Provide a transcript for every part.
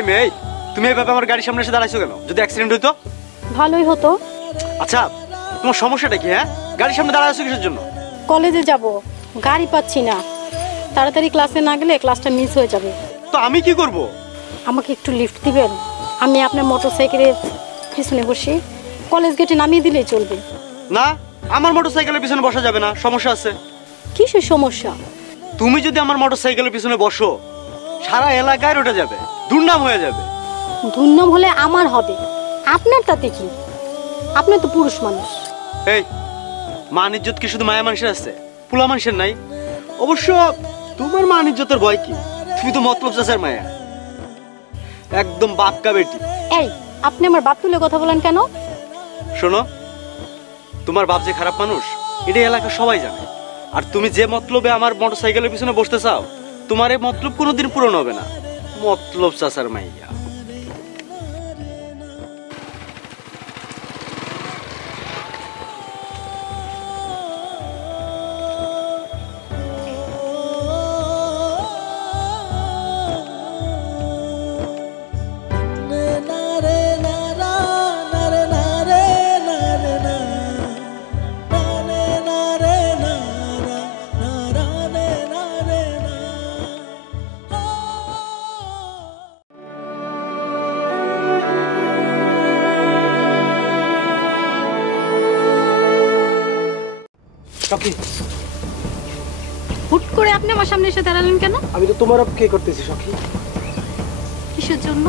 এই মেয়ে, তুমি এইভাবে আমার গাড়ির সামনে এসে দাঁড়াইছো কেন? যদি অ্যাক্সিডেন্ট হইতো? ভালোই হতো। আচ্ছা, তোমার সমস্যাটা কি? হ্যাঁ, গাড়ির সামনে দাঁড়াইছো কিসের জন্য? কলেজে যাব, গাড়ি পাচ্ছি না। তাড়াতাড়ি ক্লাসে না গেলে ক্লাসটা মিস হয়ে যাবে। তো আমি কি করব? আমাকে একটু লিফট দিবেন? আমি আপনার মোটরসাইকেলের পিছনে বসি, কলেজ গেটে নামিয়ে দিলেই চলবে। না, আমার মোটরসাইকেলের পিছনে বসা যাবে না, সমস্যা আছে। কিসের সমস্যা? তুমি যদি আমার মোটরসাইকেলের পিছনে বসো, সারা এলাকায় রটে যাবে, দুর্নাম হয়ে যাবে। দুর্নাম হলে আমার হবে, আপনার তাতে কি? আপনি তো পুরুষ মানুষ। এই, মান ইজ্জত কি শুধু মায়া মানুষের আছে, পুলা মানুষের নাই? অবশ্য তোমার মান ইজ্জতের ভয় কি? তুমি তো মতলব চাচার মায়া, একদম বাপকা বেটি। এই, আপনি আমার বাপ তুলে কথা বলেন কেন? শোনো, তোমার বাপ যে খারাপ মানুষ এটা এলাকা সবাই জানে। আর তুমি যে মতলবে আমার মোটরসাইকেলের পিছনে বসতে চাও, তোমার এই মতলব কোনোদিন পূরণ হবে না। মতলব চাচার মাইয়া। হুট করে আপনি আমার সামনে এসে দাঁড়ালেন কেন? আমি তো তোমার অপেক্ষা করতেছি সখী। কিসের জন্য?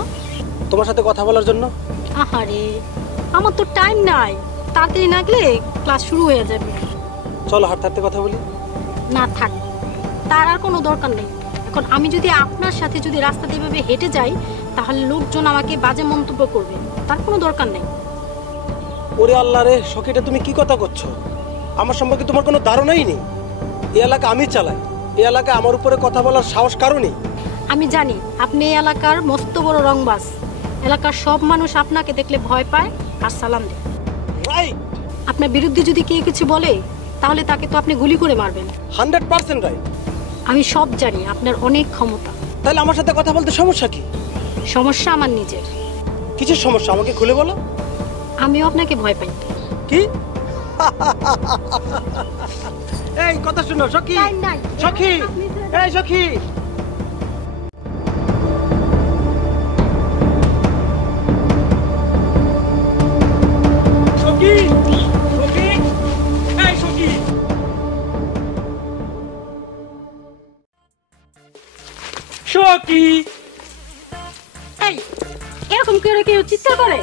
তোমার সাথে কথা বলার জন্য। আহারে, আমার তো টাইম নাই, তাড়াতাড়ি না গেলে ক্লাস শুরু হয়ে যাবে। চলো হাঁটতে হাঁটতে কথা বলি। না থাক, তার আর কোনো দরকার নেই। এখন আমি যদি আপনার সাথে যদি রাস্তা দিয়ে এভাবে হেঁটে যাই, তাহলে লোকজন আমাকে বাজে মন্তব্য করবে, তার কোনো দরকার নেই। ওরে আল্লাহ রে সখীটা, তুমি কি কথা করছো? আমার সম্পর্কে তোমার কোনো ধারণাই নেই। এই এলাকা আমি চালাই, এই এলাকায় আমার উপরে কথা বলার সাহস কারো নেই। আমি জানি আপনি এই এলাকার মস্ত বড় রংবাজ। এলাকার সব মানুষ আপনাকে দেখলে ভয় পায় আর সালাম দেয়। রাইট। আপনার বিরুদ্ধে যদি কেউ কিছু বলে, তাহলে তাকে তো আপনি গুলি করে মারবেন। 100% রাইট। আমি সব জানি, আপনার অনেক ক্ষমতা। তাহলে আমার সাথে কথা বলতে সমস্যা কি? সমস্যা আমার নিজের। কিছু সমস্যা আমাকে খুলে বলো। আমিও আপনাকে ভয় পাই। কি? এই কথা শুনো সখী। সখী, এই সখী। সখী, সখী, এই সখী। সখী। এই, এরকম করে কেউ চিৎকার করে?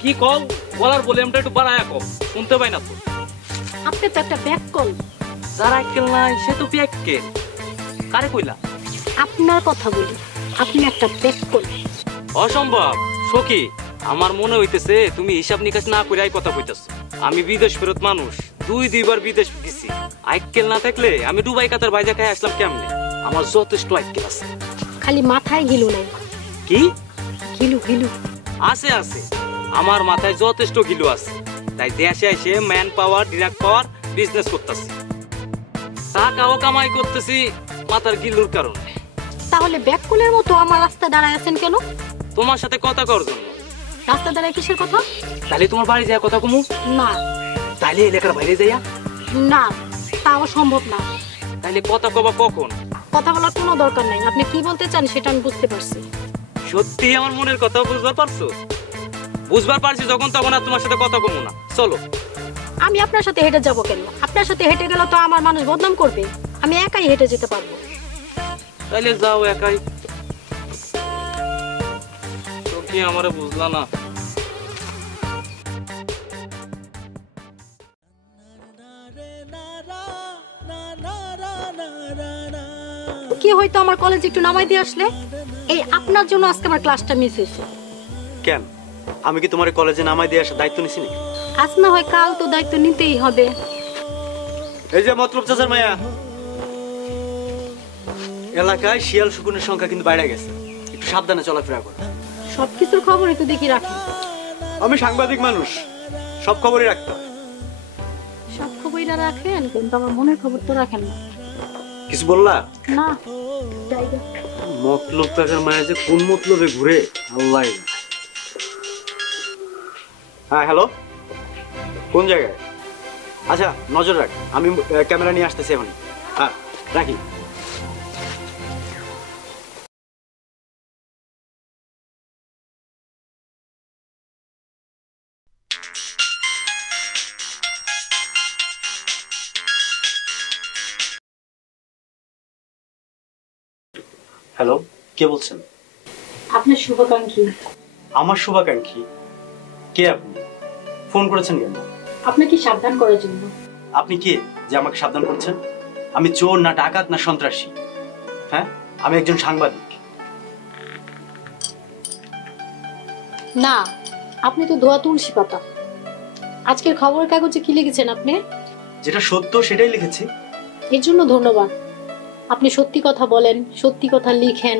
কি কল? বলার ভলিউমটা একটু বাড়ায়া কও, শুনতে পাই না তো। আপনি তো একটা ব্যাক কল। যারা আইকেল নাই সে তো পিয়াক্কেল। কারে কইলা? আপনার কথা বলি, আপনি একটা ব্যাক কল। অসম্ভব সখী, আমার মনে হইতেছে তুমি হিসাব নিকাশ না করে এই কথা কইতাছ। আমি বিদেশ ফেরত মানুষ, দুইবার বিদেশ গেছি। আইকেল না থাকলে আমি দুবাই কাতার বাইজা খাই আসলাম কেমনে? আমার যথেষ্ট আইকেল আছে। খালি মাথায় গিলু নাই। কি? গিলু গিলু আছে আছে, আমার মাথায় যথেষ্ট গিলু আছে। তাই দেশে এসে ম্যান পাওয়ার, ডিরেক্ট পাওয়ার বিজনেস করতেছি, টাকাও কামাই করতেছি মাথার গিলুর কারণে। তাহলে ব্যাক কলের মতো আমার রাস্তা দাঁড়ায় আছেন কেন? তোমার সাথে কথা করার জন্য। রাস্তা দাঁড়ায় কিসের কথা? তাহলে তোমার বাড়ি যায় কথা কমু? না। তাহলে এলাকার বাইরে যাইয়া? না, তাও সম্ভব না। তাহলে কথা কবা কখন? কথা বলার কোনো দরকার নাই। আপনি কি বলতে চান সেটা আমি বুঝতে পারছি। সত্যি আমার মনের কথা বুঝবার পারছো? বুঝবার পারছি যখন, তখন আর তোমার সাথে কথা কমু না। চলো। আমি আপনার সাথে হেঁটে যাব কেন? আপনার সাথে হেঁটে গেলে তো আমার মানুষ বদনাম করবে। আমি একাই হেঁটে যেতে পারবো। তাহলে যাও একাই। তো কি আমারে বুঝলা না? কি হয়তো আমার কলেজে একটু নামাই দিয়ে আসলে? এই আপনার জন্য আজকে আমার ক্লাসটা মিস হয়েছে। কেন? আমি কি তোমার কলেজে নামাই দিয়ে আসার দায়িত্ব নিছি নাকি? আজ না হয় কাল তো দায়িত্ব নিতেই হবে। এই যে মতলব চাচার মায়া, এলাকায় শিয়াল শকুনের সংখ্যা কিন্তু বাইরে গেছে, একটু সাবধানে চলাফেরা করো। সবকিছুর খবর একটু দেখি রাখি। আমি সাংবাদিক মানুষ, সব খবরই রাখতে হয়। সব খবরই রাখেন, কিন্তু আমার মনের খবর তো রাখেন না। কিছু বললা? না জায়গা মতলব টাকার মায়া যে কোন মতলবে ঘুরে আল্লাহ। হ্যাঁ হ্যালো, কোন জায়গায়? আচ্ছা নজর রাখ, আমি ক্যামেরা নিয়ে আসতেছি এখন। হ্যাঁ রাখি। হ্যালো, কে বলছেন? আপনার শুভাকাঙ্ক্ষী। আমার শুভাকাঙ্ক্ষী? কে আপনি? ফোন করেছেন কেন? আপনাকে সাবধান করার জন্য। আপনি কে যে আমাকে সাবধান করছেন? আমি চোর না ডাকাত না সন্ত্রাসী? হ্যাঁ, আমি একজন সাংবাদিক। না, আপনি তো ধোয়া তুলসী পাতা। আজকের খবরের কাগজে কি লিখেছেন আপনি? যেটা সত্য সেটাই লিখেছি। এর জন্য ধন্যবাদ। আপনি সত্যি কথা বলেন, সত্যি কথা লিখেন,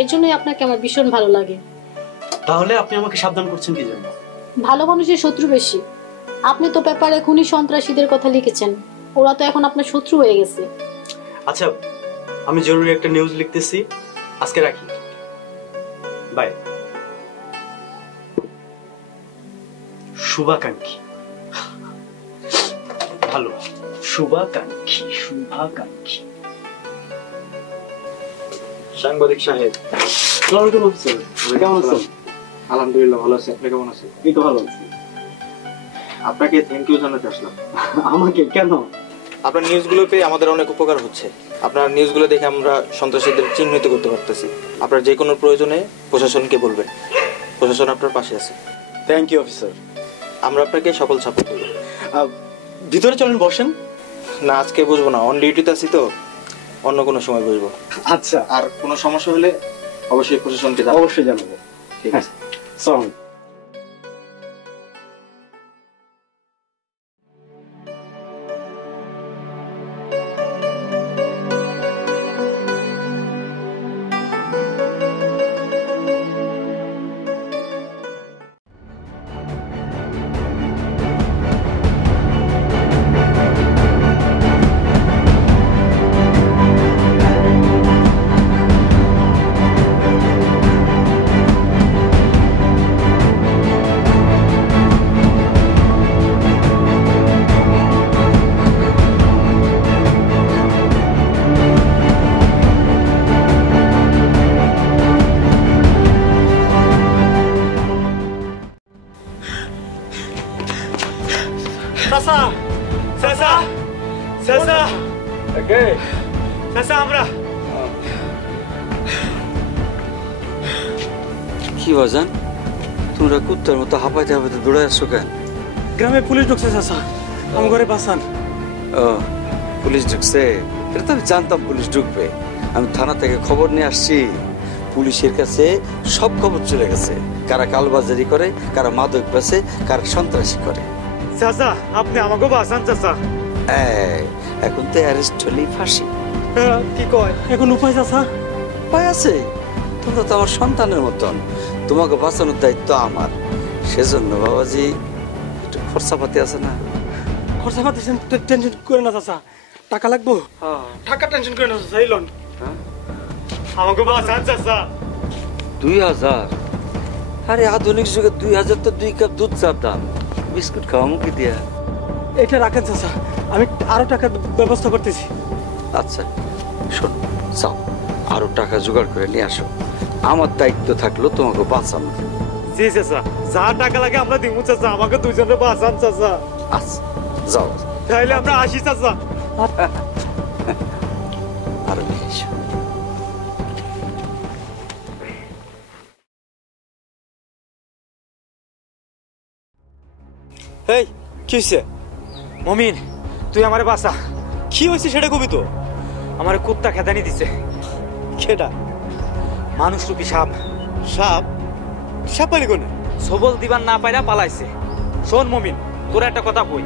এর জন্যই আপনাকে আমার ভীষণ ভালো লাগে। তাহলে আপনি আমাকে সাবধান করছেন কি জন্য? ভালো মানুষের শত্রু বেশি। আপনি তো পেপারে খুনি সন্ত্রাসীদের কথা লিখেছেন, ওরা তো এখন আপনার শত্রু হয়ে গেছে। আচ্ছা, আমি জরুরি একটা নিউজ লিখতেছি, আজকে রাখি। বাই। শুভাকাঙ্ক্ষী, ভালো। শুভাকাঙ্ক্ষী, শুভাকাঙ্ক্ষী। সাংবাদিক সাহেব, কেমন আছেন? আলহামদুলিল্লাহ ভালো আছি। আপনি কেমন আছেন? এই তো ভালো আছি। আপনাকে থ্যাংক ইউ জানাতে আসলাম। আমাকে কেন? আপনার নিউজগুলো পেয়ে আমাদের অনেক উপকার হচ্ছে। আপনার নিউজগুলো দেখে আমরা সন্ত্রাসীদের চিহ্নিত করতে পারতেছি। আপনার যে কোনো প্রয়োজনে প্রশাসনকে বলবেন, প্রশাসন আপনার পাশে আছে। Thank you officer. আমরা আপনাকে সকল সাপোর্ট করব। ভিতরে চলেন, বসেন। না, আজকে বুঝবো না, অন ডিউটিতে আছি তো, অন্য কোনো সময় বুঝবো। আচ্ছা, আর কোনো সমস্যা হলে অবশ্যই প্রশাসনকে জানাবো। অবশ্যই জানাবো। ঠিক আছে। চলুন। চাচা, চাচা, চাচা, চাচা, আমরা কি বাজান, তোমরা কুত্তার মতো হাঁপাইতে হাঁপাইতে দৌড়ে আসছো কেন? গ্রামে পুলিশ ঢুকছে চাচা, আমার ঘরে বাঁচান। ও, পুলিশ ঢুকছে? এটা তো আমি জানতাম পুলিশ ঢুকবে। আমি থানা থেকে খবর নিয়ে আসছি, পুলিশের কাছে সব খবর চলে গেছে। কারা কালবাজারি করে, কারা মাদক বেচে, কারা সন্ত্রাসী করে। চাচা, আপনি আমাকে বাঁচান চাচা। এখন তো অ্যারেস্ট হলেই ফাঁসি। কি কয় এখন উপায় চাচা? উপায় আছে, তোমরা তো আমার সন্তানের মতন, তোমাকে বাঁচানোর দায়িত্ব আমার। সেজন্য বাবাজি একটু খরচাপাতি আছে না? খরচা পাতি টেনশন করে না চাচা, টাকা লাগবো। টাকা টেনশন করে না চাচা, এই লোন আমাকে বাঁচান চাচা। 2000? আরে আধুনিক যুগে 2000 তো 2 কাপ দুধ চার দাম। বিস্কুট খাওয়া মুখে দিয়া। এটা রাখেন চাচা, আমি আরো টাকার ব্যবস্থা করতেছি। আচ্ছা শোন, যাও আরো টাকা জোগাড় করে নিয়ে আসো। আমার দায়িত্ব থাকলো তোমাকে বাঁচানো। জি চাচা, যা টাকা লাগে আমরা দিব চাচা, আমাকে দুজনে বাঁচান চাচা। আচ্ছা যাও, তাইলে আমরা আসি চাচা। আরো নিয়ে এসো। এই কি হয়েছে? মমিন, তুই আমারে বাঁচা। কি হয়েছে সেটা কবি তো। আমার কুত্তা খেদানি দিছে। কেটা? মানুষ রূপী সাপ। সাপ? সাপ পালি কোনে? সবল দিবার না পাইরা পালাইছে। শোন মমিন, তোর একটা কথা কই,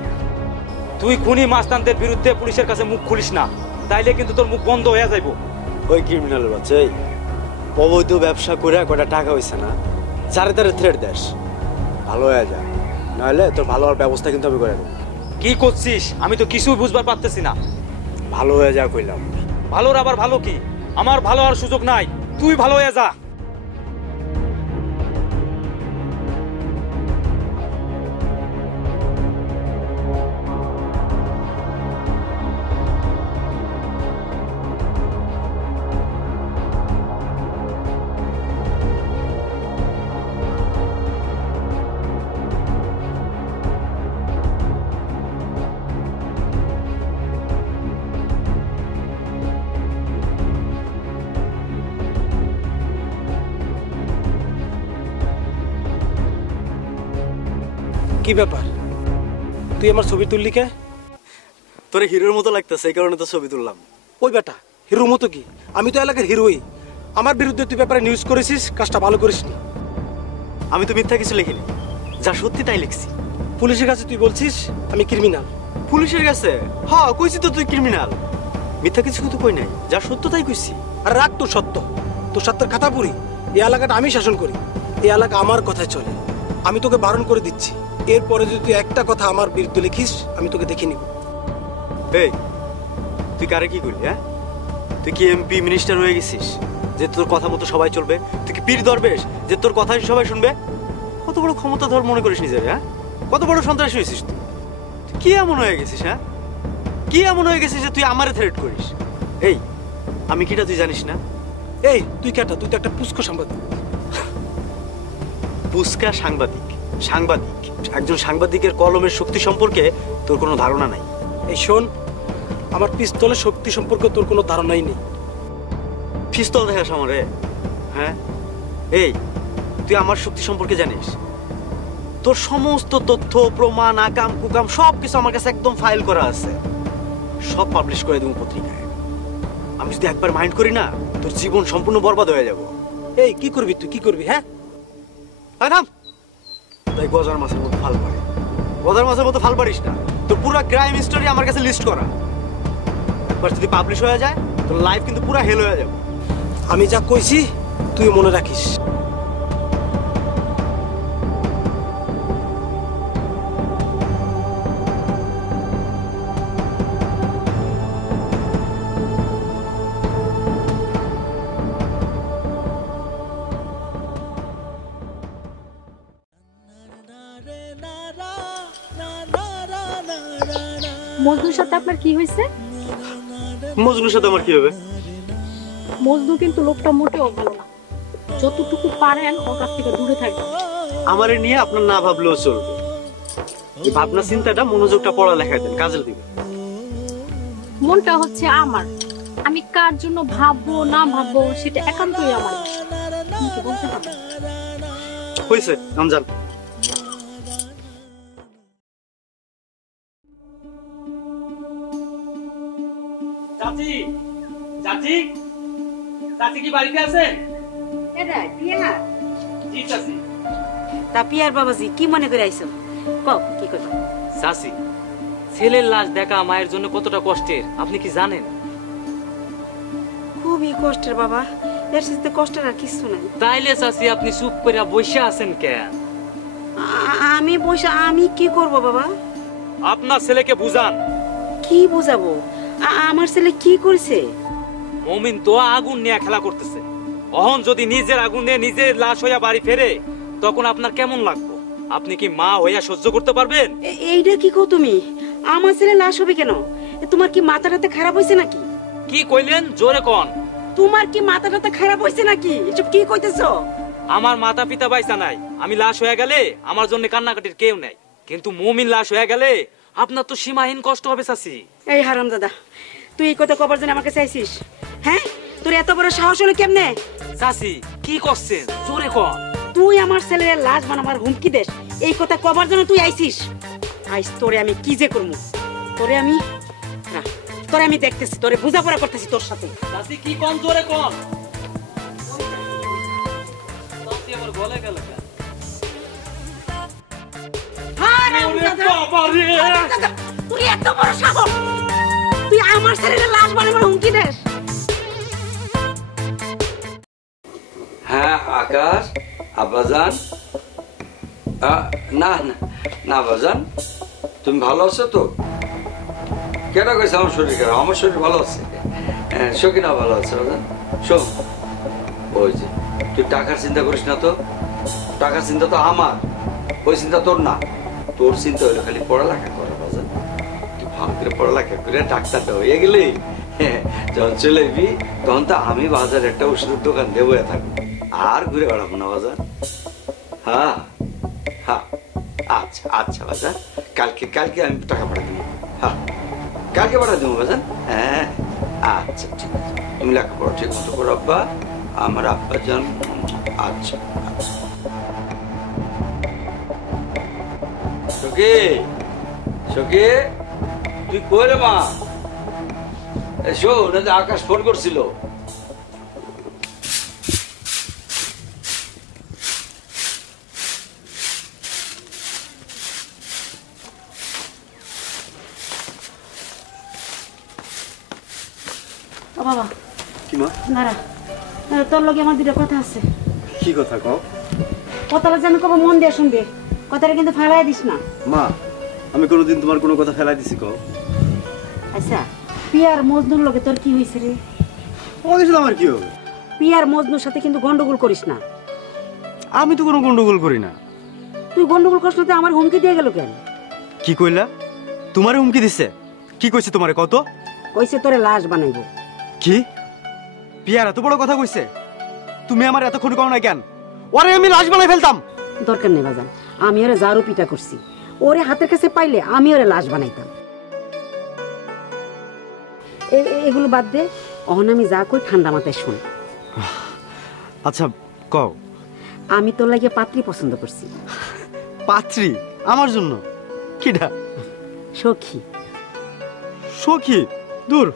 তুই খুনি মাস্তানদের বিরুদ্ধে পুলিশের কাছে মুখ খুলিস না, তাইলে কিন্তু তোর মুখ বন্ধ হয়ে যাইব। ওই ক্রিমিনাল বাচ্চা, এই অবৈধ ব্যবসা করে কটা টাকা হয়েছে না, চারে তারে থ্রেট দেশ, ভালো হয়ে যায়, নাহলে তোর ভালো হওয়ার ব্যবস্থা কিন্তু আমি করে দেবো। কি করছিস আমি তো কিছুই বুঝবার পারতেছি না। ভালো হয়ে যা কইলাম। ভালোর আবার ভালো কি? আমার ভালো আর সুযোগ নাই, তুই ভালো হয়ে যা। কি ব্যাপার, তুই আমার ছবি তুললি কে? তোরে হিরোর মতো লাগতেছে, এই কারণে তো ছবি তুললাম। ওই বেটা হিরোর মতো কি? আমি তো এলাকার হিরোই। আমার বিরুদ্ধে তুই ব্যাপারে নিউজ করেছিস, কাজটা ভালো করিসনি। আমি তো মিথ্যা কিছু লিখিনি, যা সত্যি তাই লিখছি। পুলিশের কাছে তুই বলছিস আমি ক্রিমিনাল। পুলিশের কাছে? হ্যাঁ কইছি তো তুই ক্রিমিনাল। মিথ্যা কিছু কিন্তু কই নাই, যা সত্য তাই কইছি। আর রাখ তোর সত্য, তোর সত্যের কথা পুরি। এই এলাকাটা আমি শাসন করি, এই এলাকা আমার কথায় চলে। আমি তোকে বারণ করে দিচ্ছি, এরপরে যদি তুই একটা কথা আমার বিরুদ্ধে লিখিস আমি তোকে দেখে নিব। এই তুই কারে কি করলি? হ্যাঁ, তুই কি এমপি মিনিস্টার হয়ে গেছিস যে তোর কথা মতো সবাই চলবে? তুই কি পীর দরবেশ যে তোর কথাই সবাই শুনবে? কত বড় ক্ষমতা ধর মনে করিস নিজের? হ্যাঁ, কত বড় সন্ত্রাসী হয়েছিস তুই? তুই কি এমন হয়ে গেছিস? হ্যাঁ, কি এমন হয়ে গেছিস যে তুই আমারে থ্রেট করিস? এই আমি কিটা তুই জানিস না? এই তুই কেটা? তুই তো একটা পুষ্ক সাংবাদিক। পুস্কা সাংবাদিক? সাংবাদিক, একজন সাংবাদিকের কলমের শক্তি সম্পর্কে তোর কোনো ধারণা নাই। এই শোন, আমার পিস্তলের শক্তি সম্পর্কে তোর কোনো ধারণাই নেই। পিস্তল দেখাস আমারে? হ্যাঁ, এই তুই আমার শক্তি সম্পর্কে জানিস? তোর সমস্ত তথ্য প্রমাণ আকাম কুকাম সব কিছু আমার কাছে একদম ফাইল করা আছে, সব পাবলিশ করে দেবো পত্রিকায়। আমি যদি একবার মাইন্ড করি না, তোর জীবন সম্পূর্ণ বরবাদ হয়ে যাব। এই কি করবি তুই, কি করবি? হ্যাঁ থাম, তাই গজার মাছের মতো ফাল পারে। গজার মাছের মতো ফাল পারিস না। তোর পুরো ক্রাইম হিস্টোরি আমার কাছে লিস্ট করা। একবার যদি পাবলিশ হয়ে যায় তোর লাইফ কিন্তু পুরো হেল হয়ে যাবে। আমি যা কইছি তুই মনে রাখিস। মজনুর সাথে আপনার কি হয়েছে? মজনুর সাথে আমার কি হবে? মজনু কিন্তু লোকটা মোটেও ভালো না, যতটুকু পারেন ওর কাছ থেকে দূরে থাকবেন। আমারে নিয়ে আপনার না ভাবলেও চলবে। এই ভাবনা চিন্তাটা মনোযোগটা পড়ালেখায় দেন, কাজে দিবে। মনটা হচ্ছে আমার, আমি কার জন্য ভাববো না ভাববো সেটা একান্তই আমার। আপনি কি বলতে হবে? হয়েছে রমজান। চাচি, চাচি, চাচি কি বাড়িতে আছেন? এটা পিয়া। জি চাচি। তা পিয়ার বাবাজি কি মনে করে আইছো? কও কি করবা? চাচি, ছেলের লাশ দেখা মায়ের জন্য কতটা কষ্টের আপনি কি জানেন? খুবই কষ্টের বাবা, এর সাথে কষ্টের আর কিছু নাই। তাইলে চাচি আপনি চুপ করে বসে আছেন কেন? আমি বসে আমি কি করব বাবা? আপনার ছেলেকে বুঝান। কি বুঝাবো? আমার ছেলে কি করেছে? মমিন তো আগুন নিয়ে খেলা করতেছে। অহন যদি নিজের আগুন নিয়ে নিজের লাশ হইয়া বাড়ি ফেরে তখন আপনার কেমন লাগবে? আপনি কি মা হইয়া সহ্য করতে পারবেন? এইটা কি কও তুমি? আমার ছেলে লাশ হবে কেন? তোমার কি মাথাটাতে খারাপ হইছে নাকি? কি কইলেন? জোরে কোন। তোমার কি মাথাটাতে খারাপ হইছে নাকি? এসব কি কইতেছো? আমার মাতা পিতা বাইসা নাই, আমি লাশ হয়ে গেলে আমার জন্য কান্নাকাটির কেউ নাই, কিন্তু মমিন লাশ হয়ে গেলে আপনার তো সীমাহীন কষ্ট হবে চাচি। এই হারাম দাদা, তুই এই কথা কবার জন্য আমাকে চাইছিস? হ্যাঁ, তোর এত বড় সাহস হলো কেমনে? চাচি কি করছেন? জোরে কোন। তুই আমার ছেলের লাশ বানাবার হুমকি দেস, এই কথা কবার জন্য তুই আইছিস? আইস তোরে আমি কি যে করবো? তোরে আমি তোরে আমি দেখতেছি, তোরে বোঝাপড়া করতেছি তোর সাথে। চাচি কি কোন? জোরে কোন। চাচি আমার গলে গেল কেন? হারাম দাদা, তুই এত বড় সাহস, তুই আমার ছেলের লাশ বানাবার হুমকি দেস? হ্যাঁ আকাশ, আব্বাজান। না না না আব্বাজান, তুমি ভালো আছো তো? কেন কইছে আমার শরীর খারাপ? আমার শরীর ভালো আছে। সকিনা ভালো আছে বাজান। শোন, ওই যে তুই টাকার চিন্তা করিস না তো। টাকার চিন্তা তো আমার, ওই চিন্তা তোর না। তোর চিন্তা হইলো খালি পড়ালেখা করা বাজান। তুই ভালো করে পড়ালেখা করে ডাক্তারটা হয়ে গেলি, যখন চলে যাবি তখন তো আমি বাজারে একটা ওষুধের দোকান দেবো থাকবো, আর ঘুরে বেড়াবো না বাজার। হ্যাঁ হ্যাঁ, আচ্ছা আচ্ছা বাজার, কালকে কালকে আমি টাকা পাঠা দেবো। হ্যাঁ, কালকে পাঠা দেবো বাজার। হ্যাঁ আচ্ছা, ঠিক আছে। তুমি লেখাপড়া ঠিক মতো করো আব্বা, আমার আব্বা যান। আচ্ছা আচ্ছা। সখী, সখী, তুই কই রে মা? শোন, আকাশ ফোন করছিল। ও বাবা, কি মা? নারা, তোর লগে আমার দুটো কথা আছে। কি কথা কও? কথাটা যেন কব মন দিয়ে শুনবে, কথাটা কিন্তু ফালাই দিস না। মা, আমি কোনোদিন তোমার কোনো কথা ফেলাই দিছি কও? আচ্ছা, পিয়ার মজনুর লগে তোর কি হয়েছে রে? তোমাদের সাথে আমার কি হবে? পিয়ার মজনুর সাথে কিন্তু গন্ডগোল করিস না। আমি তো কোনো গন্ডগোল করি না। তুই গন্ডগোল করিস না, আমার হুমকি দিয়ে গেল কেন? কি কইলা? তোমারে হুমকি দিছে? কি কইছে তোমারে কত? কইছে তোরে লাশ বানাইবো। কি? পিয়ার এত বড় কথা কইছে? তুমি আমার এতক্ষণ কও না কেন? ওরে আমি লাশ বানাই ফেলতাম। দরকার নেই বাজান, আমি ওরে জারু পিটা করছি। ওরে হাতের কাছে পাইলে আমি ওরে লাশ বানাইতাম। এগুলো বাদ দে, অহন আমি যা কই ঠান্ডা মাথায় শুন। আচ্ছা কও। আমি তোর লাগে পাত্রী পছন্দ করছি। পাত্রী? আমার জন্য? কিডা? সখী। সখী? দূর,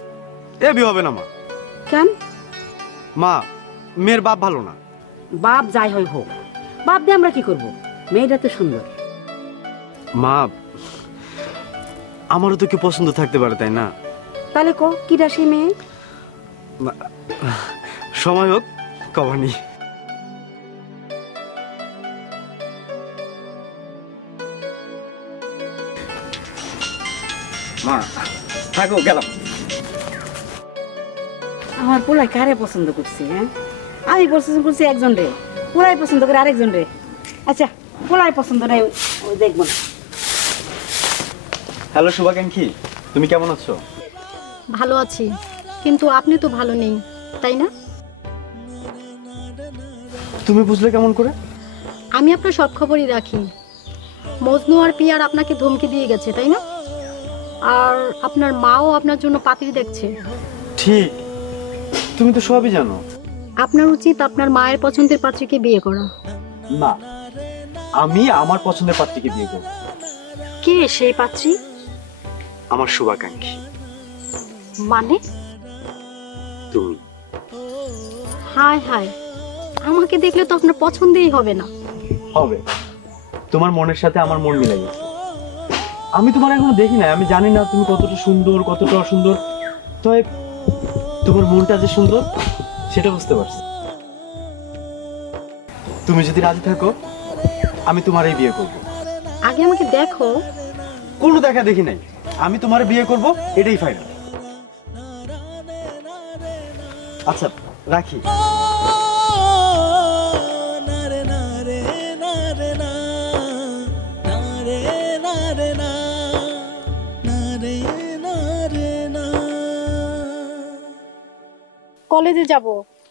এ বিয়ে হবে না মা। কেন? মা, মেয়ের বাপ ভালো না। বাপ যাই হয় হোক, বাপ দিয়ে আমরা কি করব? মেয়েটা তো সুন্দর। মা, আমারও তো কি পছন্দ থাকতে পারে, তাই না? তাহলে ক কিডা সেই মেয়ে? সময় হোক, কবানি। মা থাকো, গেলাম। আমার পোলাই কারে পছন্দ করছে? হ্যাঁ, আমি পছন্দ করছি একজন রে, পোলাই পছন্দ করে আরেকজন রে। আচ্ছা, পোলাই পছন্দ নাই, ওই দেখবো না। হ্যালো শুভাকাঙ্ক্ষী, তুমি কেমন আছো? ভালো আছি, কিন্তু আপনি তো ভালো নেই, তাই না? তুমি বুঝলে কেমন করে? আমি আপনার সব খবরই রাখি। মজনু আর পিয়ার আপনাকে ধমকি দিয়ে গেছে, তাই না? আর আপনার মাও আপনার জন্য পাত্রী দেখছে। ঠিক, তুমি তো সবই জানো। আপনার উচিত আপনার মায়ের পছন্দের পাত্রীকে বিয়ে করা। না, আমি আমার পছন্দের পাত্রীকে বিয়ে করব। কে সেই পাত্রী? আমার শুভাকাঙ্ক্ষী। মানে? তুমি। হায় হায়, আমাকে দেখলে তো আপনার পছন্দই হবে না। হবে, তোমার মনের সাথে আমার মন মিলে গেছে। আমি তোমার এখনো দেখি না, আমি জানি না তুমি কতটা সুন্দর কতটা অসুন্দর, তবে তোমার মনটা যে সুন্দর সেটা বুঝতে পারছি। তুমি যদি রাজি থাকো, আমি তোমারই বিয়ে করব। আগে আমাকে দেখো। কোনো দেখা দেখি নাই, আমি তোমার বিয়ে করব, এটাই ফাইনাল। আচ্ছা রাখি। কলেজে যাব,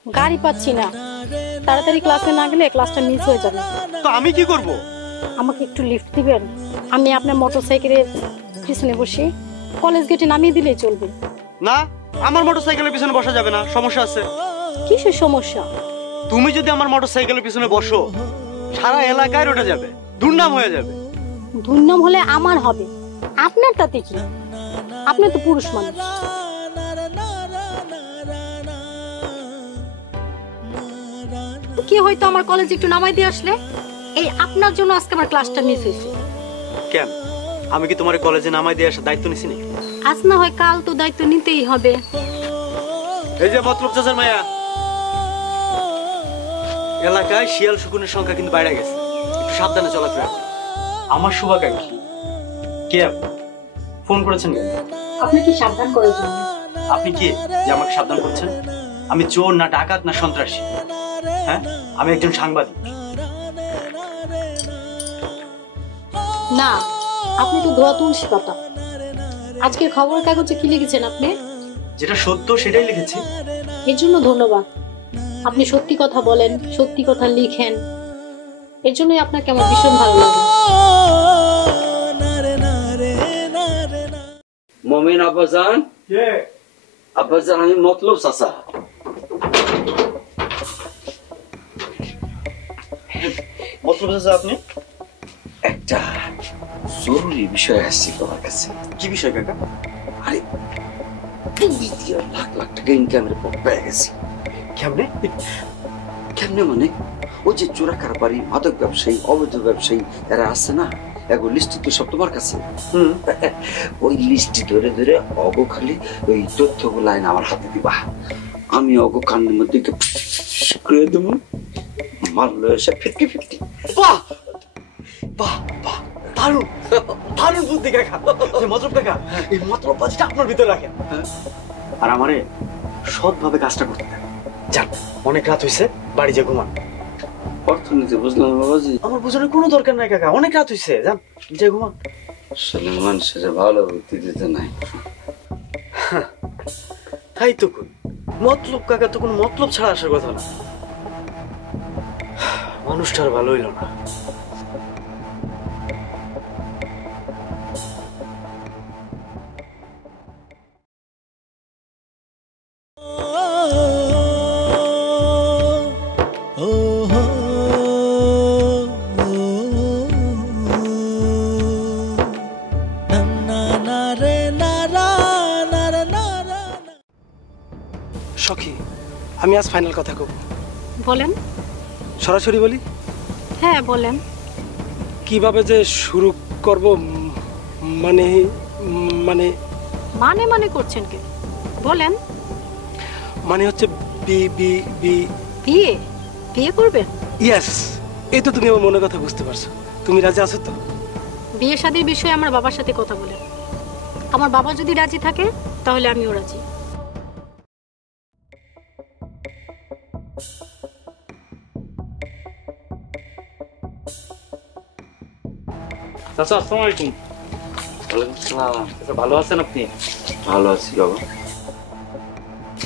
গাড়ি পাচ্ছি না। তাড়াতাড়ি ক্লাসে না গেলে ক্লাসটা মিস হয়ে যাবে। তো আমি কি করব? আমাকে একটু লিফট দিবেন? আমি আপনার মোটরসাইকেলের পিছনে বসি, কলেজ গেটে নামিয়ে দিলেই চলবে। না, আমার মোটরসাইকেলের পিছনে বসা যাবে না, সমস্যা আছে। কিসের সমস্যা? তুমি যদি আমার মোটরসাইকেলের পিছনে বসো, সারা এলাকায় ওটা যাবে, দুর্নাম হয়ে যাবে। দুর্নাম হলে আমার হবে, আপনার তাতে কি? আপনি তো পুরুষ মানুষ। কি হয়তো আমার কলেজ একটু নামাই দিয়ে আসলে, এই আপনার জন্য আজকে আমার ক্লাসটা মিস হয়েছে। কেন, আমি কি তোমার কলেজে নামাই দিয়ে আসার দায়িত্ব নিছি নাকি? আজ না হয় কাল তো দায়িত্ব নিতেই হবে। এই যে মতলব চাচার মায়া, এলাকায় শিয়াল শকুনের সংখ্যা কিন্তু বাইরে গেছে, একটু সাবধানে চলাফেরা করো। আমার শুভাকাঙ্ক্ষী। কে আপনি? ফোন করেছেন? আপনাকে সাবধান করার জন্য। আপনি কি যে আমাকে সাবধান করছেন? আমি চোর না ডাকাত না সন্ত্রাসী? হ্যাঁ, আমি একজন সাংবাদিক। না, আপনি তো ধোয়া তুলসী পাতা। আজকের খবরের কাগজে কি লিখেছেন আপনি? যেটা সত্য সেটাই লিখেছি। এর জন্য ধন্যবাদ। আপনি সত্যি কথা বলেন, সত্যি কথা লিখেন, এর জন্যই আপনাকে আমার ভীষণ ভালো লাগে। মমিন আব্বাজান, আব্বাজান আমি মতলব চাচা। মতলব চাচা আপনি? একটা জরুরি বিষয় আসছে তোমার কাছে। কি বিষয় কাকা? আরে তুমি দিয়ে লাখ লাখ টাকা ইনকামের পর পেয়ে গেছি। কেমনে? কেমনে মানে ওই যে চোরা কারবারি, মাদক ব্যবসায়ী, অবৈধ ব্যবসায়ী এরা আছে না, এগো লিস্টি তো সব তোমার কাছে। ওই লিস্টি ধরে ধরে অগো খালি ওই তথ্যগুলো আইন আমার হাতে দিবা, আমি অগো কানের মধ্যে করে দেবো, মারলো এসে ফিফটি ফিফটি। বাহ বাহ বাহ, দারুণ দারুণ বুদ্ধি কাকা। যে মতলব কাকা, এই মতলব বাজিটা আপনার ভিতরে রাখেন, আর আমারে সৎভাবে কাজটা করতে দেন। যান, অনেক রাত হয়েছে, বাড়ি যে ঘুমান। অর্থনীতি বুঝলাম বাবাজি, আমার বোঝানোর কোনো দরকার নাই কাকা, অনেক রাত হয়েছে, যান যে ঘুমান। আসলে মানুষের ভালো বুদ্ধি দিতে নাই। তাই তো কই, মতলব কাকা তো কোনো মতলব ছাড়া আসার কথা না। মানুষটা আর ভালো হইল না। সখী, আমি আজ ফাইনাল কথা কব। বলেন। সরাসরি বলি, হ্যাঁ বলেন। কিভাবে যে শুরু করব, মানে মানে মানে মানে করছেন কে? বলেন। মানে হচ্ছে বি বি বি বিয়ে? বিয়ে করবেন? ইয়েস, এই তো তুমি আমার মনের কথা বুঝতে পারছো। তুমি রাজি আছো তো? বিয়ে শাদীর বিষয়ে আমার বাবার সাথে কথা বলেন। আমার বাবা যদি রাজি থাকে তাহলে আমিও রাজি। চাচা আসসালামু আলাইকুম। ওয়ালাইকুম আসসালাম। চাচা ভালো আছেন আপনি? ভালো আছি বাবা,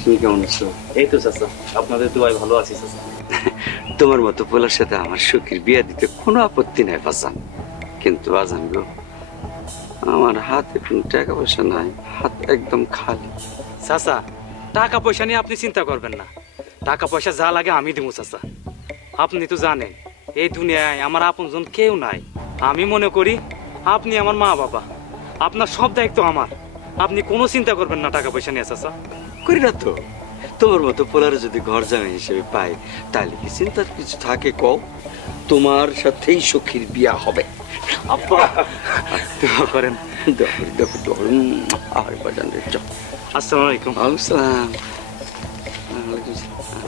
তুমি কেমন আছো? এই তো চাচা, আপনাদের দোয়ায় ভালো আছি চাচা। তোমার মতো পোলার সাথে আমার সুখীর বিয়ে দিতে কোনো আপত্তি নাই বাজান, কিন্তু বাজান গো, আমার হাতে কোনো টাকা পয়সা নাই, হাত একদম খালি। চাচা, টাকা পয়সা নিয়ে আপনি চিন্তা করবেন না, টাকা পয়সা যা লাগে আমি দিব চাচা। আপনি তো জানেন এই দুনিয়ায় আমার আপনজন কেউ নাই। আমি মনে করি আপনি আমার মা বাবা, আপনার সব দায়িত্ব আমার। আপনি কোনো চিন্তা করবেন না টাকা পয়সা নিয়ে চাচা। করি না তো, তোমার মতো পোলার যদি ঘর জামাই হিসেবে পাই তাহলে কি চিন্তার কিছু থাকে কও? তোমার সাথেই সখীর বিয়া হবে। আব্বা দোয়া করেন। দেখো দেখো দেখো, আর বাজান রে, চল। আসসালামু আলাইকুম। ওয়ালাইকুম আসসালাম। ওয়ালাইকুম আসসালাম।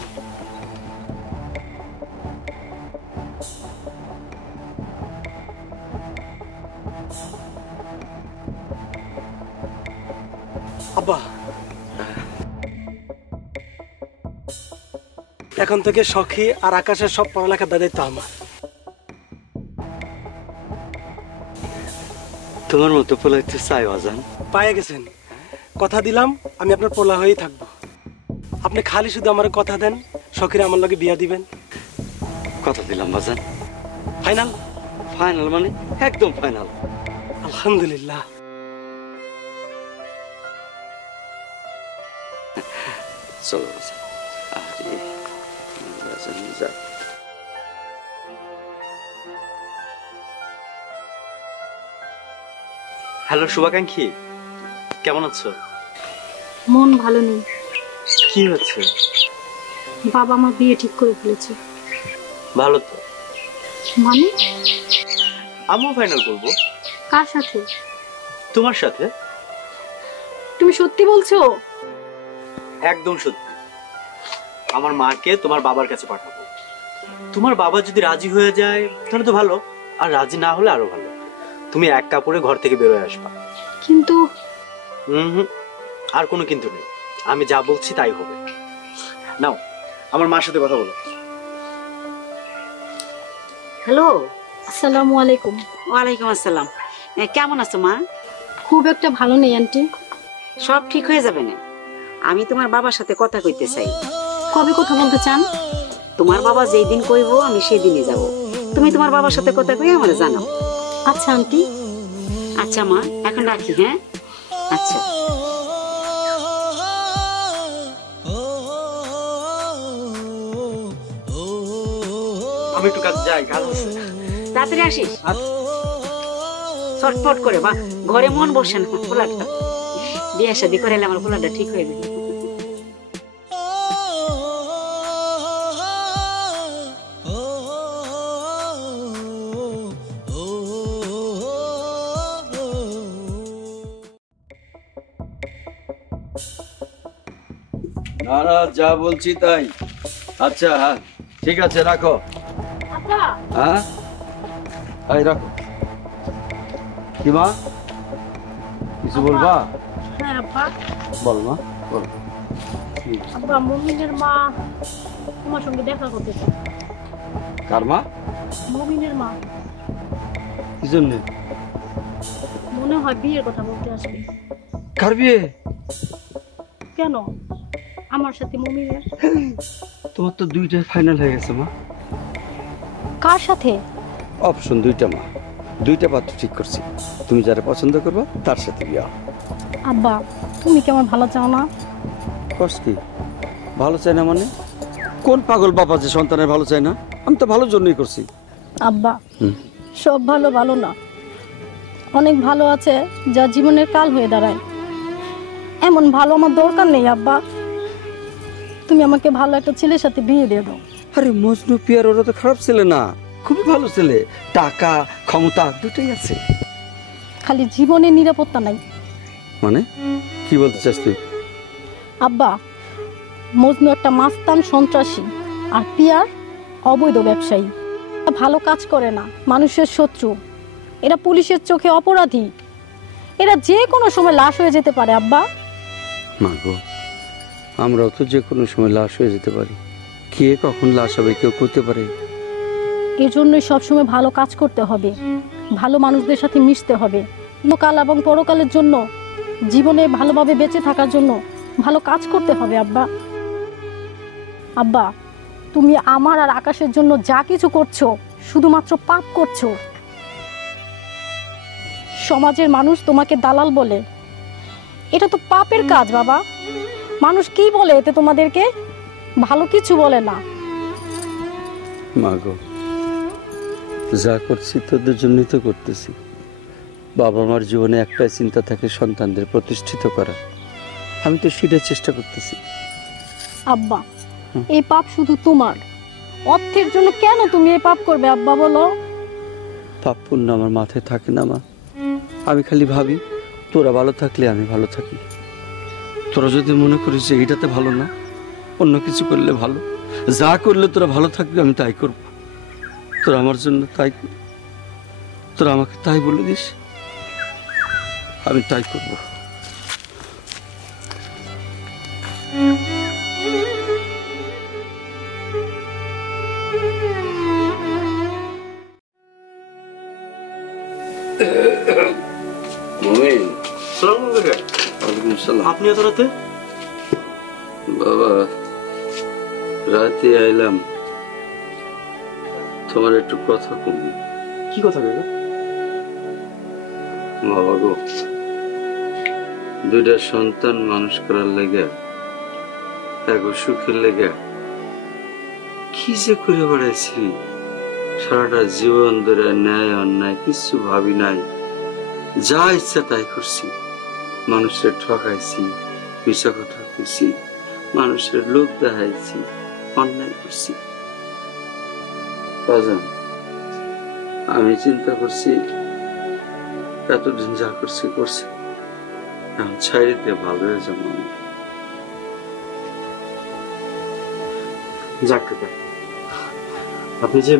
আব্বা, এখন থেকে সখী আর আকাশের সব পড়ালেখার দায়িত্ব আমার। তোমার মতো পোলাই তো চাই বাজান। পায়ে গেছেন, কথা দিলাম আমি আপনার পোলা হয়েই থাকবো। আপনি খালি শুধু আমার কথা দেন, সখীরা আমার লগে বিয়া দিবেন। কথা দিলাম বাজান। ফাইনাল? ফাইনাল মানে একদম ফাইনাল। আলহামদুলিল্লাহ। চলো বাজান। আরে বাজান যা। হ্যালো শুভাকাঙ্ক্ষী, কেমন আছো? মন ভালো নেই। কি হচ্ছে? বাবা আমার বিয়ে ঠিক করে ফেলেছে। ভালো তো, মানে? আমিও ফাইনাল করব। কার সাথে? তোমার সাথে। তুমি সত্যি বলছো? একদম সত্যি। আমার মাকে তোমার বাবার কাছে পাঠাবো। তোমার বাবা যদি রাজি হয়ে যায় তাহলে তো ভালো, আর রাজি না হলে আরো ভালো। তুমি এক কাপড়ে ঘর থেকে বেরোয় আসবা। কিন্তু হুম, আর কোনো কিন্তু নেই, আমি যা বলছি তাই হবে। নাও আমার মার সাথে কথা বলো। হ্যালো। আসসালামু আলাইকুম। ওয়ালাইকুম আসসালাম। কেমন আছো মা? খুব একটা ভালো নেই আন্টি। সব ঠিক হয়ে যাবে না। আমি তোমার বাবার সাথে কথা কইতে চাই। কবে কথা বলতে চান? তোমার বাবা যেই দিন কইবো আমি সেই দিনই যাব। তুমি তোমার বাবার সাথে কথা কই আমারে জানাও। আচ্ছা আন্টি। আচ্ছা মা, এখন রাখি। হ্যাঁ, আচ্ছা। আমি একটু কাজ যাই, কাজ আছে। তাড়াতাড়ি আসিস, ছটফট করে। বা ঘরে মন বসে না পোলাটা। বিয়ে শাদি করে এলে আমার পোলাটা ঠিক হয়ে যাবে। না না, যা বলছি তাই। আচ্ছা হ্যাঁ, ঠিক আছে, রাখো। আব্বা। হ্যাঁ, এই রাখো। কি মা, কিছু বলবা? হ্যাঁ আব্বা। বল মা, বল। আব্বা, মুমিনের মা তোমার সঙ্গে দেখা করতে চায়। কার মা? মুমিনের মা। কি জন্য? মনে হয় বিয়ের কথা বলতে আসবে। কার বিয়ে? কেন, আমার সাথে মুমিনের। তোমার তো দুইটা ফাইনাল হয়ে গেছে মা। কার সাথে? অপশন দুইটা মা, দুইটা পাত্র ঠিক করছি। তুমি যারা পছন্দ করবে তার সাথে বিয়ে। আব্বা, তুমি কি আমার ভালো চাও না? কস কি ভালো চাই না মানে? কোন পাগল বাবা যে সন্তানের ভালো চাই না? আমি তো ভালোর জন্যই করছি। আব্বা, সব ভালো ভালো না। অনেক ভালো আছে যা জীবনের কাল হয়ে দাঁড়ায়। এমন ভালো আমার দরকার নেই আব্বা। তুমি আমাকে ভালো একটা ছেলের সাথে বিয়ে দিয়ে দাও। আরে মজনু পিয়ার ওরা তো খারাপ ছেলে না, খুবই ভালো ছেলে। টাকা ক্ষমতা দুটোই আছে। খালি জীবনের নিরাপত্তা নাই। মানে কি বলতে চাস তুই? আব্বা, মজনু একটা মাস্তান সন্ত্রাসী আর পিয়ার অবৈধ ব্যবসায়ী। ভালো কাজ করে না, মানুষের শত্রু। এরা পুলিশের চোখে অপরাধী। এরা যে কোনো সময় লাশ হয়ে যেতে পারে আব্বা। মা গো, আমরাও তো যে কোনো সময় লাশ হয়ে যেতে পারি। কে কখন লাশ হবে কেউ করতে পারে। এর জন্যই সবসময় ভালো কাজ করতে হবে, ভালো মানুষদের সাথে মিশতে হবে। কাল এবং পরকালের জন্য, জীবনে ভালোভাবে বেঁচে থাকার জন্য ভালো কাজ করতে হবে আব্বা। আব্বা, তুমি আমার আর আকাশের জন্য যা কিছু করছো শুধুমাত্র পাপ করছো। সমাজের মানুষ তোমাকে দালাল বলে, এটা তো পাপের কাজ বাবা। মানুষ কি বলে এতে তোমাদেরকে? ভালো কিছু বলে না। মা গো, যা করছি তোদের জন্যই তো করতেছি। বাবা মার জীবনে একটাই চিন্তা থাকে, সন্তানদের প্রতিষ্ঠিত করা। আমি তো সেটার চেষ্টা করতেছি। আব্বা, এই পাপ শুধু তোমার। অর্থের জন্য কেন তুমি এই পাপ করবে আব্বা বলো? পাপ পুণ্য আমার মাথায় থাকে না মা। আমি খালি ভাবি তোরা ভালো থাকলে আমি ভালো থাকি। তোরা যদি মনে করিস যে এইটাতে ভালো না, অন্য কিছু করলে ভালো, যা করলে তোরা ভালো থাকবি আমি তাই করব। তোরা আমার জন্য তাই, তোরা আমাকে তাই বলে দিস, আমি তাই করব। মুমিন, ওয়ালাইকুম সালাম। আপনি এত রাতে? বাবা, রাতে আইলাম তোমার একটু কথা কম। কি কথা কাকা? বাবা গো, দুইটা সন্তান মানুষ করার লেগে, এক সুখের লেগে কি যে করে বেড়াইছি। সারাটা জীবন ধরে ন্যায় অন্যায় কিছু ভাবি নাই, যা ইচ্ছা তাই করছি। মানুষের ঠকাইছি, মিশা কথা কইছি, মানুষের লোক দেখাইছি, অন্যায় করছি। বাজান, আমি চিন্তা করছি এতদিন যা করছি করছি, এখন ছাইড়িতে ভালো হয়ে যাবো। যাক কাকা, আপনি যে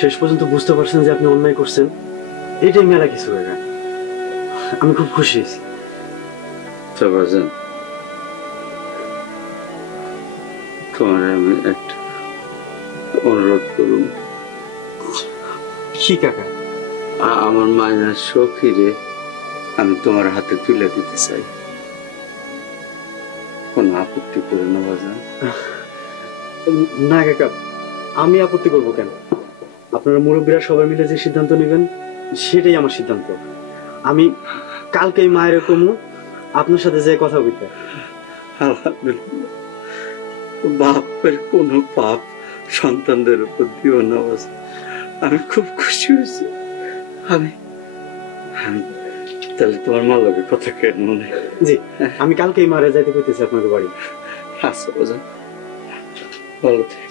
শেষ পর্যন্ত বুঝতে পারছেন যে আপনি অন্যায় করছেন, এটাই মেলা কিছু কাকা। আমি খুব খুশি হয়েছি। বাজান, তোমার আমি একটা অনুরোধ করুন। কি কাকা? আমার মায়ের সখীরে আমি তোমার হাতে তুলে দিতে চাই, কোনো আপত্তি করে না বাজান? না কাকা, আমি আপত্তি করব কেন? আপনারা মুরব্বীরা সবাই মিলে যে সিদ্ধান্ত নেবেন সেটাই আমার সিদ্ধান্ত। আমি কালকেই মায়ের কমু আপনার সাথে যে কথা বলতে। আলহামদুলিল্লাহ, বাপের কোনো পাপ সন্তানদের উপর দিও না বাজান। আমি খুব খুশি হয়েছি। আমি তাহলে তোমার মা লোকে কথা কেন মনে? জি, আমি কালকেই মারা যাইতে কইতেছি আপনাদের বাড়ি। আচ্ছা বাজান, ভালো থেকো।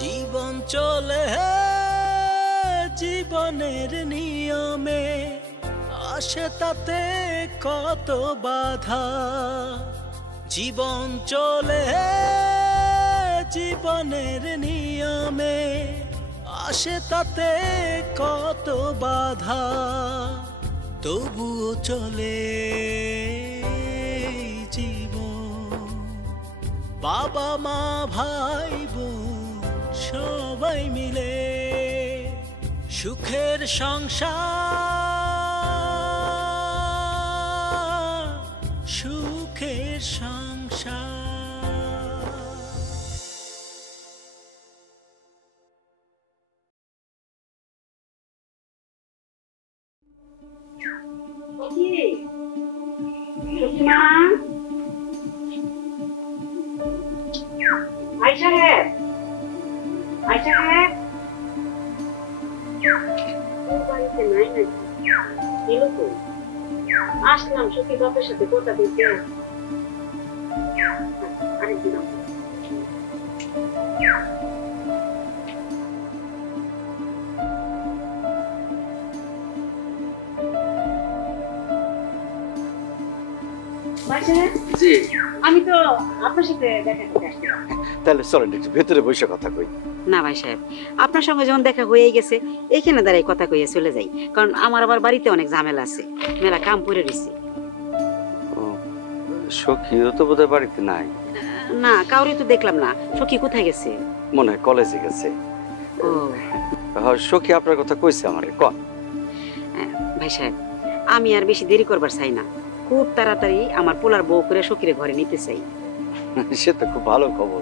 জীবন চলে জীবনের নিয়মে, আসে তাতে কত বাধা। জীবন চলে জীবনের নিয়মে, আসে তাতে কত বাধা। তবুও চলে জীবন, বাবা মা ভাই বোন সবাই মিলে সুখের সংসার, সুখের সংসার। আসলাম সত্যি বাপের সাথে কথা বলতে। আরেকদিন জি, আমি তো আপনার সাথে দেখা করতে আসছিলাম। তাহলে চলেন একটু ভেতরে বসে কথা কই। না ভাই সাহেব, আপনার সঙ্গে যখন দেখা হয়েই গেছে এইখানে দাঁড়াই কথা কইয়া চলে যাই, কারণ আমার আবার বাড়িতে অনেক ঝামেলা আছে, মেলা কাম করে রয়েছে। সখীও তো বোধহয় বাড়িতে নাই। না, কাউরে তো দেখলাম না। সখী কোথায় গেছে? মনে হয় কলেজে গেছে। ও সখী আপনার কথা কইছে আমারে, কন। ভাই সাহেব, আমি আর বেশি দেরি করবার চাই না, খুব তাড়াতাড়ি আমার পোলার বউ করে সখীরে ঘরে নিতে চাই। সে তো খুব ভালো খবর।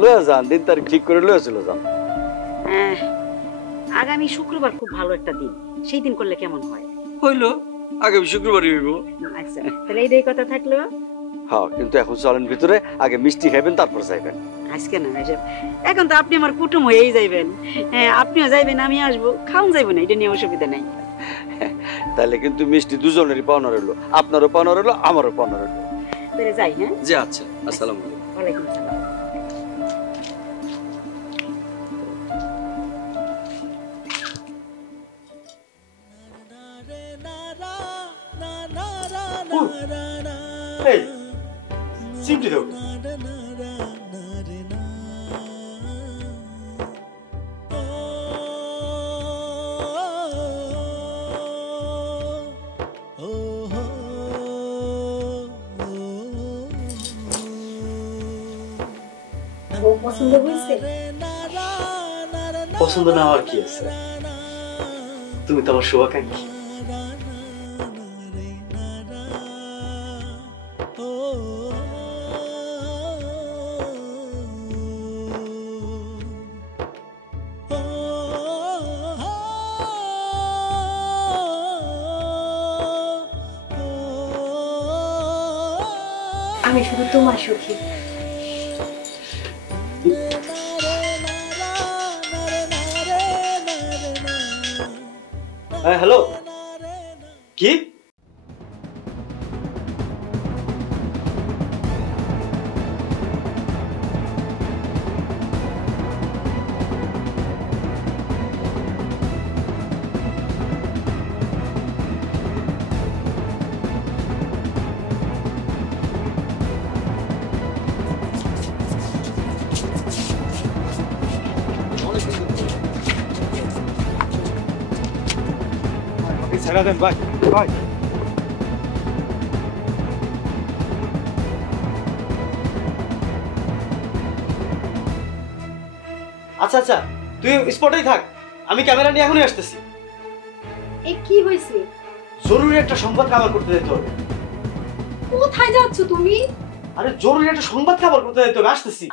লয়ে যান, দিন তারিখ ঠিক করে লয়ে চলে যান। আগামী শুক্রবার খুব ভালো একটা দিন, সেই দিন করলে কেমন হয়? হইলো, আগামী শুক্রবারই হইব। আচ্ছা, তাহলে এইটাই কথা থাকলো। হ্যাঁ, কিন্তু এখন চলেন ভিতরে, আগে মিষ্টি খাইবেন তারপর যাইবেন। আজকে না ভাই সাহেব, এখন তো আপনি আমার কুটুম হয়েই যাইবেন। হ্যাঁ, আপনিও যাইবেন, আমি আসবো, খাওন যাইব না, এটা নিয়ে অসুবিধা নাই। তাহলে কিন্তু মিষ্টি দুজনেরই পাওনা রইলো, আপনারও পাওনা রইলো, আমারও পাওনা রইলো। তাহলে যাই। হ্যাঁ জি, আচ্ছা, আসসালামু আলাইকুম। ওয়ালাইকুম আসসালাম। এই চিমটি দাও। পছন্দ হয়েছে? পছন্দ না হওয়ার কি আছে? তুমি তো আমার শুভাকাঙ্ক্ষী। আমি শুধু তোমার সুখী। হ্যাঁ হ্যালো, কি? ছেড়ে দেন ভাই, ভাই। আচ্ছা আচ্ছা, তুই স্পটেই থাক, আমি ক্যামেরা নিয়ে এখনই আসতেছি। এ কি হয়েছে? জরুরি একটা সংবাদ কাভার করতে যেতে হবে। কোথায় যাচ্ছ তুমি? আরে জরুরি একটা সংবাদ কাভার করতে যেতে হবে, আসতেছি।